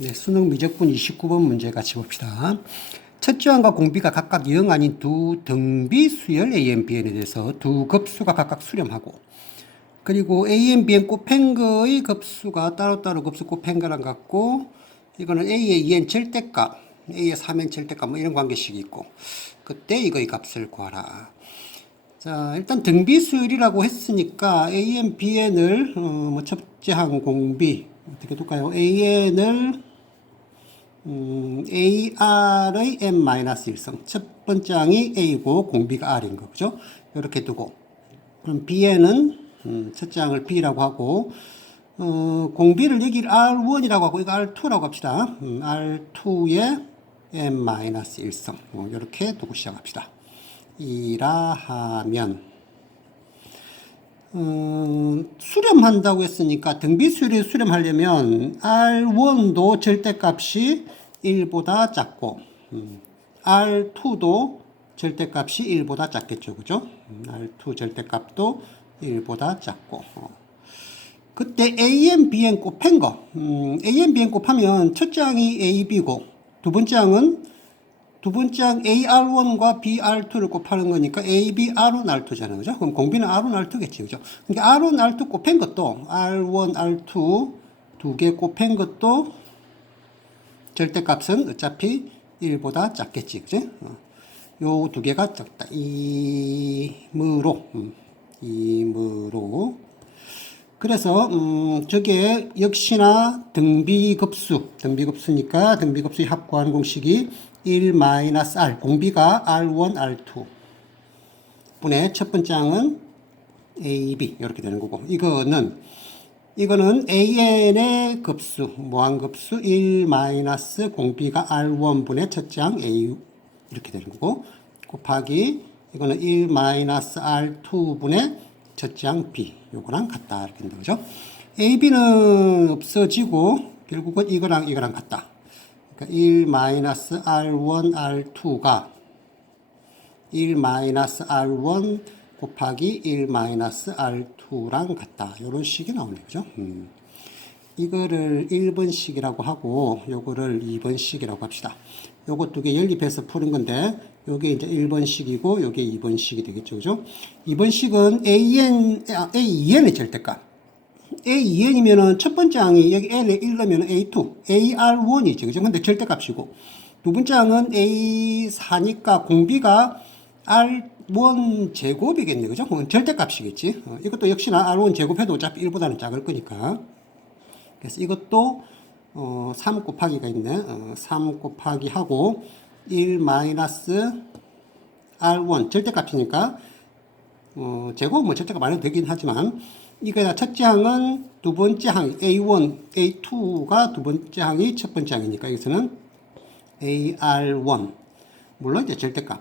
네, 수능 미적분 29번 문제 같이 봅시다. 첫 지항과 공비가 각각 0 아닌 두 등비 수열 AN, BN에 대해서 두 급수가 각각 수렴하고, 그리고 AN, BN 곱한 거의 급수가 따로따로 급수 곱한 거랑 같고, 이거는 A의 2n 절대값, A의 3n 절대값 뭐 이런 관계식이 있고, 그때 이거의 값을 구하라. 자, 일단 등비 수열이라고 했으니까 AN, BN을 뭐 첫째 항 공비 어떻게 둘까요? AN을 AR의 n-1성 첫 번째 항이 A고 공비가 R인 거죠. 이렇게 두고, 그럼 B에는 첫째 항을 B라고 하고, 공비를 여기를 R1이라고 하고 이거 R2라고 합시다. R2의 n-1성 이렇게 두고 시작합시다. 이라 하면 수렴한다고 했으니까 등비수열을 수렴하려면 R1도 절대값이 1보다 작고 R2도 절대값이 1보다 작겠죠. 그죠? R2 절대값도 1보다 작고 그때 AN, BN 곱한 거 AN, BN 곱하면 첫째 항이 AB고 두 번째 항은 AR1과 BR2를 곱하는 거니까 AB, R1, R2잖아요. 그죠? 그럼 공비는 R1, R2겠지. 그죠? 그러니까 R1, R2 곱한 것도 R1, R2 두 개 곱한 것도 절대값은 어차피 1보다 작겠지. 그죠? 요 두 개가 작다. 이므로. 그래서 저게 역시나 등비급수니까 등비급수의 합구하는 공식이 1-R, 공비가 R1, R2 분의 첫 번째 항은 AB 이렇게 되는 거고, 이거는 AN의 급수, 무한급수 1 공비가 R1 분의 첫째 항 A 이렇게 되는 거고, 곱하기 이거는 1 R2 분의 첫째 항 B 요거랑 같다 이렇게 된다. 그죠? AB는 없어지고 결국은 이거랑 같다. 그러니까 1 R1 R2가 1 R1 곱하기 1 R2랑 같다. 이런 식이 나오네요. 그죠? 이거를 1번식이라고 하고 요거를 2번식이라고 합시다. 요거 두 개 연립해서 푸는 건데 요게 이제 1번식이고 요게 2번식이 되겠죠. 그죠? 2번식은 A2n의 절대값. A2n이면은 첫 번째 항이 여기 N에 1 넣으면 A2, AR1이죠. 그죠? 근데 절대값이고. 두 번째 항은 A4니까 공비가 R1 제곱이겠네. 그죠? 절대값이겠지. 이것도 역시나 R1 제곱해도 어차피 1보다는 작을 거니까. 그래서 이것도 3 곱하기가 있네. 3 곱하기 하고 1 R1 절대값이니까 제곱 뭐 절대값 안 해도 되긴 하지만 이거다 첫째 항은 두 번째 항 A1, A2가 두 번째 항이 첫 번째 항이니까 여기서는 AR1 물론 이제 절대값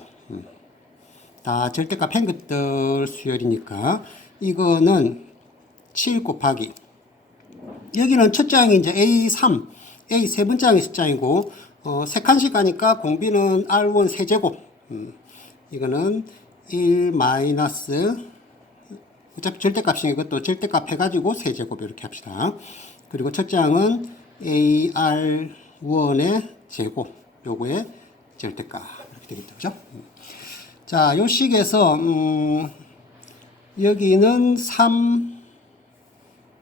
다 절대값 한 것들 수열이니까 이거는 7 곱하기 여기는 첫째 항이 이제 A3, A 세 번째 항이 첫째 항이고 세 칸씩 가니까 공비는 R1 세제곱 이거는 1 어차피 절대값이니까 이것도 절대값 해가지고 세제곱 이렇게 합시다. 그리고 첫째 항은 AR1의 제곱 요거의 절대값 이렇게 되겠죠. 그죠? 자, 요 식에서 여기는 3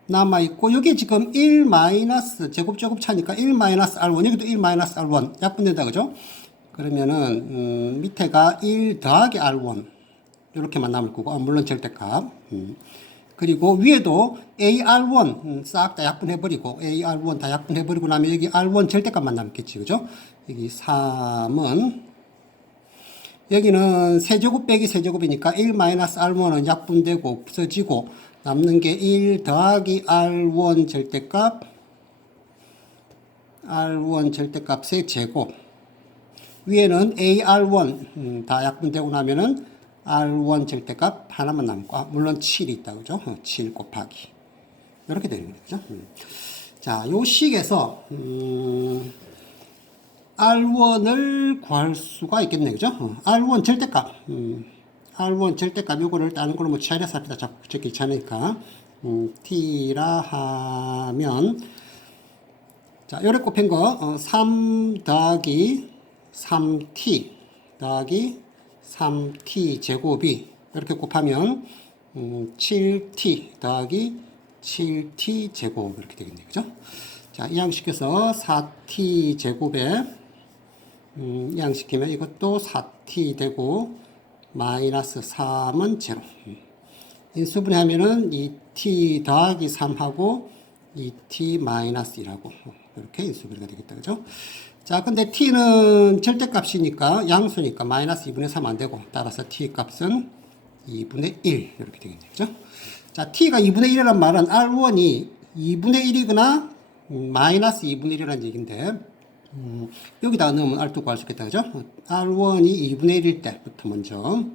남아있고 여기 지금 1 제곱 차니까 1 R1 여기도 1 R1 약분된다. 그죠? 그러면은 밑에가 1 더하기 R1 이렇게만 남을 거고 물론 절대값 그리고 위에도 AR1 싹 다 약분해버리고 AR1 다 약분해버리고 나면 여기 R1 절대값만 남겠지. 그죠? 여기 3은 여기는 세제곱 빼기 세제곱이니까 1 R1은 약분되고 없어지고 남는 게 1 더하기 R1 절대값의 제곱 위에는 AR1 다 약분되고 나면은 R1 절대값 하나만 남고 물론 7이 있다. 그죠? 7 곱하기 이렇게 되는 거죠. 자, 요 식에서 R1을 구할 수가 있겠네. 그죠? R1 절대값 R1 절대값 요거를 다른 걸로 뭐 치아려서 합니다. 자꾸 붙였기 귀찮으니까 T라 하면 자, 요래 곱한 거, 3 더하기 3t 더하기 3t 제곱이 이렇게 곱하면 7t 더하기 7t 제곱 이렇게 되겠네요. 그죠? 자, 이항시켜서 4t 제곱에 이항시키면 이것도 4t 되고 마이너스 3은 제로. 인수분해 하면은 2t 더하기 3하고 2t 마이너스 1하고 이렇게 인수분해가 되겠다. 그죠? 자, 근데 t는 절대값이니까 양수니까 마이너스 2분의 3 안 되고 따라서 t 값은 2분의 1 이렇게 되겠네요. 그죠? 자, t가 2분의 1이란 말은 R1이 2분의 1이거나 마이너스 2분의 1이라는 얘기인데 여기다 넣으면 R2 구할 수 있겠다. 그죠? R1이 2분의 1일 때부터 먼저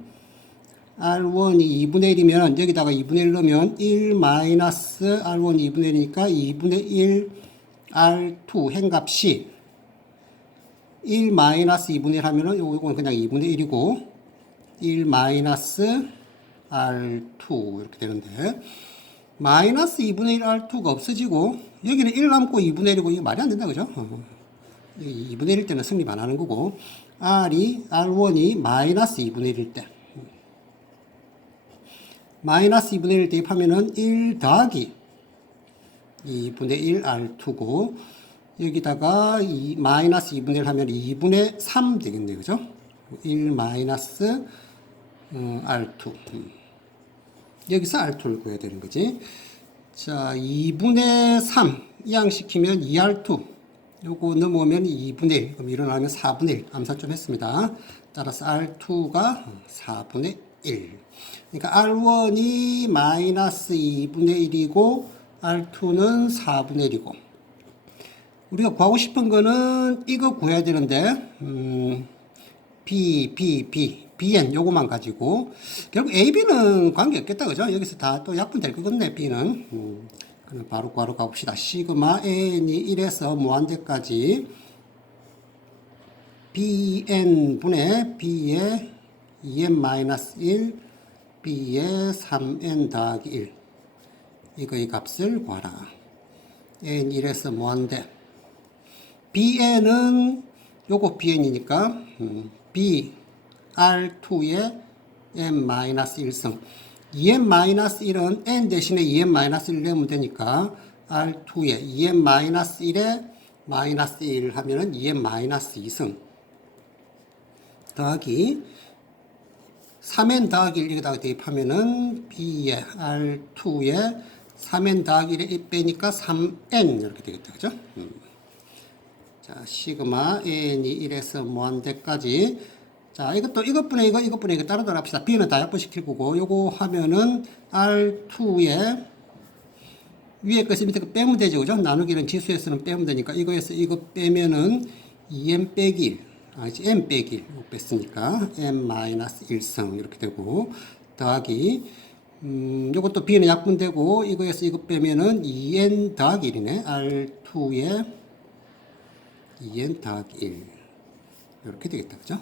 R1이 2분의 1이면 여기다가 2분의 1 넣으면 1 마이너스 R1이 2분의 1이니까 2분의 1 R2 행값이 1 마이너스 2분의 1 하면은 요거는 그냥 2분의 1이고 1 마이너스 R2 이렇게 되는데 마이너스 2분의 1 R2가 없어지고 여기는 1 남고 2분의 1이고 이게 말이 안 된다. 그죠? 2분의 1일 때는 성립 안 하는 거고 R1이 마이너스 2분의 1일 때 마이너스 2분의 1 대입하면은 1 더하기 2분의 1 R2고 여기다가 마이너스 2분의 1 하면 2분의 3 되겠네요. 그죠? 1 마이너스 R2 여기서 R2를 구해야 되는 거지. 자, 2분의 3 이항시키면 2R2 요거 넘어오면 2분의 1 그럼 일어나면 4분의 1 암산 좀 했습니다. 따라서 R2가 4분의 1 그러니까 R1이 마이너스 2분의 1이고 R2는 4분의 1이고 우리가 구하고 싶은 거는 이거 구해야 되는데 Bn 요거만 가지고 결국 A, B는 관계없겠다. 그죠? 여기서 다 또 약분될 거겠네. B는 그럼 바로 가봅시다. 시그마 N이 1에서 무한대까지 Bn 분의 B의 2n-1 B의 3n 더하기 1 이거의 값을 구하라. n 1에서 무한대 Bn은 요거 Bn이니까 B R2의 n-1승 2n-1은 n 대신에 2n-1을 내면 되니까 R2의 2n-1에 마이너스 1 하면은 2n-2승 더하기 3n 더하기 1 여기다가 대입하면은 B의 R2의 3n 더하기 1에 빼니까 3n 이렇게 되겠다. 그죠? 자, 시그마 n이 1에서 무한대까지 자, 이것분의 이거 따로 합시다. B는 다 약분시킬 거고 요거 하면은 R2의 위에 것을 밑에 거 빼면 되죠. 그죠? 나누기는 지수에서는 빼면 되니까 이거에서 이거 빼면은 2n 빼기 1 n 빼기 1 뺐으니까 n-1승 이렇게 되고 더하기 요것도 B는 약분되고 이거에서 이거 빼면은 2n 더하기 1이네. R2의 2n 더하기 1 이렇게 되겠다. 그죠?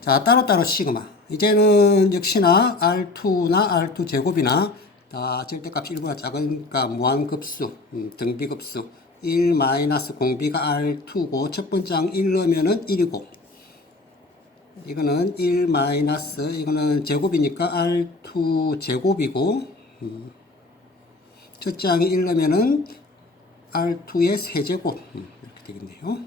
자, 따로따로 시그마. 이제는 역시나 R2나 R2 제곱이나 다 절대값이 1보다 작으니까 무한급수, 등비급수 1 마이너스 공비가 R2고 첫 번째 항 1 넣으면은 1이고 이거는 1 마이너스 이거는 제곱이니까 R2 제곱이고 첫째 항이 1 넣으면은 R2의 세제곱 이렇게 되겠네요.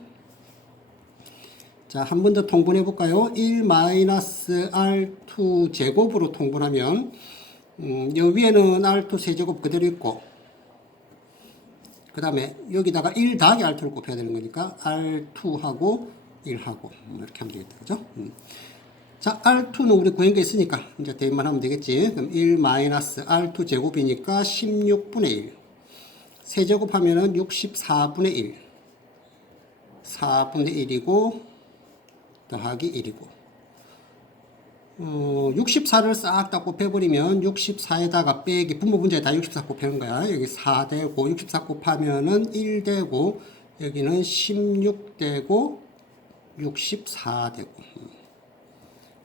자, 한 번 더 통분해 볼까요? 1 마이너스 R2 제곱으로 통분하면 여 위에는 R2 세제곱 그대로 있고 그 다음에 여기다가 1 더하기 R2를 곱해야 되는 거니까 R2하고 1하고 이렇게 하면 되겠다. 그죠? 자, R2는 우리 구한 게 있으니까 이제 대입만 하면 되겠지. 그럼 1 마이너스 R2 제곱이니까 16분의 1 세제곱하면은 64분의 1 4분의 1이고 더하기 1이고 64를 싹 다 곱해버리면 64에다가 빼기 분모 문제에 다 64 곱하는 거야. 여기 4 되고 64 곱하면은 1 되고 여기는 16 되고 64 되고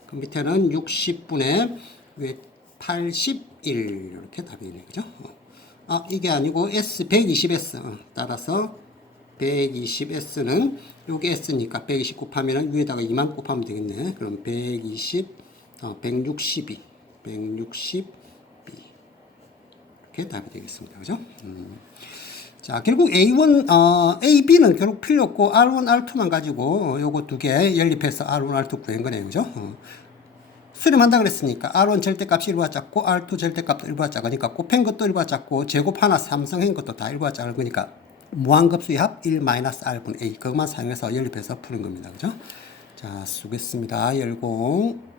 그 밑에는 60분의 81 이렇게 답이 있네. 그죠? 이게 아니고 S 120S 따라서 120S는 여기 S니까 120 곱하면 위에다가 2만 곱하면 되겠네. 그럼 120, 162, 162 이렇게 답이 되겠습니다. 그죠? 자, 결국 A1, A, B는 결국 필요 없고 R1, R2만 가지고 요거 두 개 연립해서 R1, R2 구한 거네요. 그죠? 수렴한다 그랬으니까 R1 절대값이 1보다 작고 R2 절대값도 1보다 작으니까 곱한 것도 1보다 작고 제곱 하나 삼성한 것도 다 1보다 작은 거니까 무한급수의 합 1-R분 A 그것만 사용해서 연립해서 푸는 겁니다. 그죠? 자, 수고했습니다. 열공.